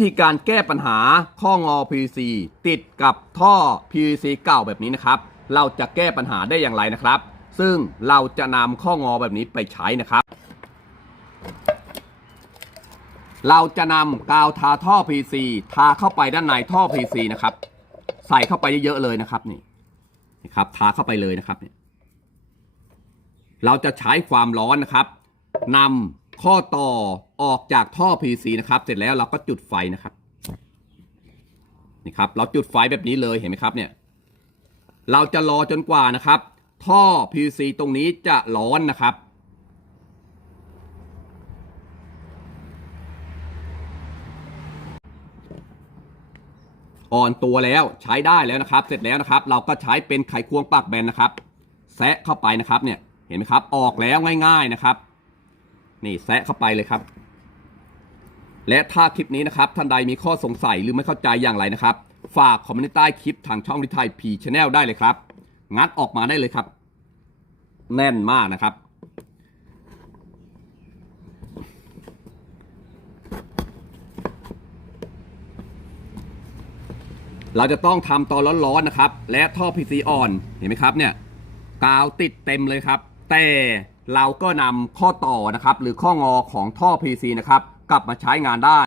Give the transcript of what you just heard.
ธีการแก้ปัญหาข้องอ PVC ติดกับท่อ PVC เก่าแบบนี้นะครับ เราจะแก้ปัญหาได้อย่างไรนะครับ ซึ่งเราจะนำข้องอแบบนี้ไปใช้นะครับ เราจะนำกาวทาท่อ PVC ทาเข้าไปด้านในท่อ PVC นะครับ ใส่เข้าไปเยอะๆเลยนะครับนี่นี่ครับ ทาเข้าไปเลยนะครับเนี่ยเราจะใช้ความร้อนนะครับนำข้อต่อ ออกจากท่อ PVC นะครับเสร็จแล้วเราก็จุดไฟนะครับนี่ครับ เราจุดไฟแบบนี้เลยเห็นไหมครับเนี่ยเราจะรอจนกว่านะครับ ท่อ PVC ตรงนี้จะร้อนนะครับ อ่อนตัวแล้วใช้ได้แล้วนะครับ เสร็จแล้วนะครับ เราก็ใช้เป็นไขควงปากแบนนะครับแซะเข้าไปนะครับเนี่ยเห็นไหมครับ ออกแล้วง่าย ๆนะครับ นี่แซะเข้าไปเลยครับ และถ้าคลิปนี้นะครับท่านใดมีข้อสงสัยหรือไม่เข้าใจอย่างไรนะครับ ฝากคอมเมนต์ใต้คลิปทางช่องลิทายพีชแนลได้เลยครับ งัดออกมาได้เลยครับ แน่นมากนะครับ เราจะต้องทำตอนร้อนๆนะครับ และท่อ PC อ่อนเห็นไหมครับเนี่ยกาวติดเต็มเลยครับ แต่เราก็นำข้อต่อนะครับ หรือข้องอของท่อ PC นะครับ กลับมาใช้งานได้